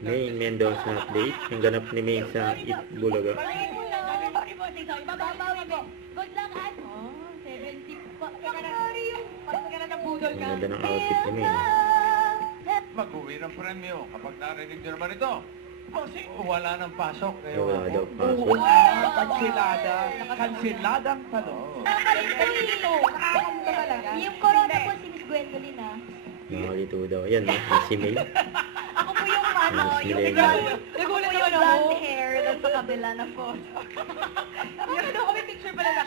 May Mendoza update. Ang ganap ni May sa Itbulaga. Babawi mo. Good luck, at. 70 pa. Pag ka na ng budol Ang ka. ganda ng outfit ni May. Mag-uwi ng premyo kapag narinig nyo naman ito. Wala nang pasok. Wala daw pasok. Kansilada. Kansiladang tanong. Nakakalito dito. Nakakalito talaga. Yung corona po si Miss Gwendolyn, ah. Nakalito daw. Ayan, no? Si May. Ako po yung ano, Miss yung Millennial. nagulat yung blonde hair doon sa kabila na photo. Yung ano kami picture pala na.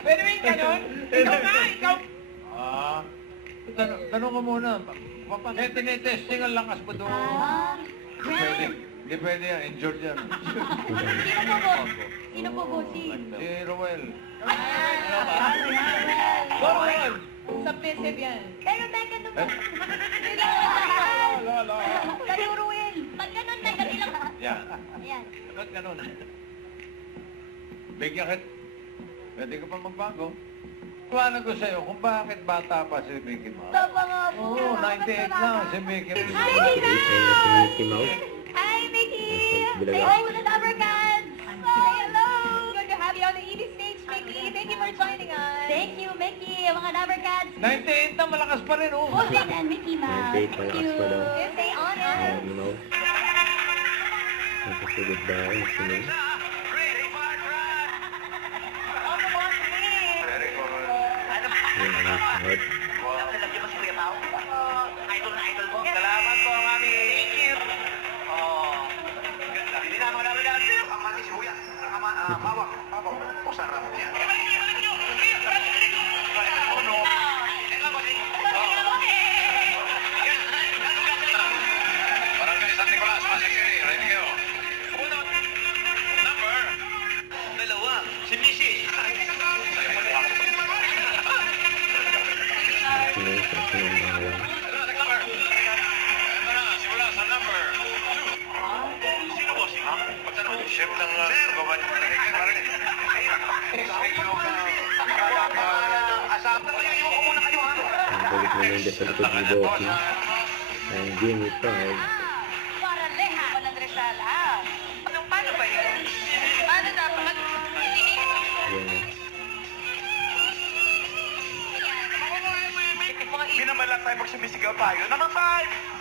Pwede mo yung ganon? Ikaw na, ikaw. Tanong ko muna. Tinetesting ang lakas mo doon. Hindi pwede yan. Injured yan. Sino po po? Sino po po? Si Roel. Roel! Sa PSF yan. Pero teka to po. Kayo, Ruel. Pag ganun, nagdali lang. Yan. Ayan. Ba't ganun? Bigyan ka. Pwede ka pa magbago. Tuwanan ko sa'yo kung bakit bata pa si Mickey Mouse. Tapa nga po. Oo, 98 na si Mickey Mouse. Hi, Ayun Tina! na si Mickey Mouse. Hi, Mickey! Bulaga. Say hello to the Uppercats! Say hello! Good to have you on the ED stage, Mickey. Thank you for joining us. Thank you, Mickey. Mga Uppercats. 98 na malakas pa rin, oh. Austin and Mickey Mouse. 98, malakas pa daw. Stay on it. Mickey Mouse. Nagkasugod ba si May? Ayan, nakasunod. Salamat po, mami. Thank you. Hindi na mga namin natin. Ang mati sibuyas. Ang hawak. Sarap yan. Barangay San Nicolas, Masakiri. Ready kayo. Unot. Number. Dalawa. Si Missy. Si May sa sunod na alam. Chef ng gawa niya. Ang balik na Mendoza sa likod ni Boki. Ang Jimmy Pride. Para leha. Walang Rizal, ah. Paano ba yun? Paano dapat? Ayan, no? Hindi naman lang tayo magsumisigaw tayo. Number 5!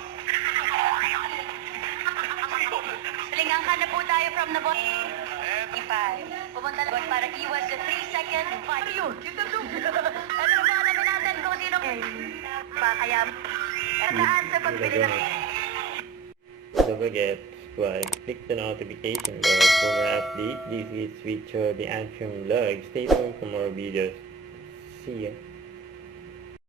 Salingang ka na po tayo from the bottom. 5. Pumunta lang para iwas sa 3-second 5. Yun, kita doon. Ano ba naman natin kung sino? Pa, kaya tataan sa pagbili ng... Don't forget to subscribe, click the notification bell for more update. This is Richard, the Antrim Vlog. Stay tuned for more videos. See ya.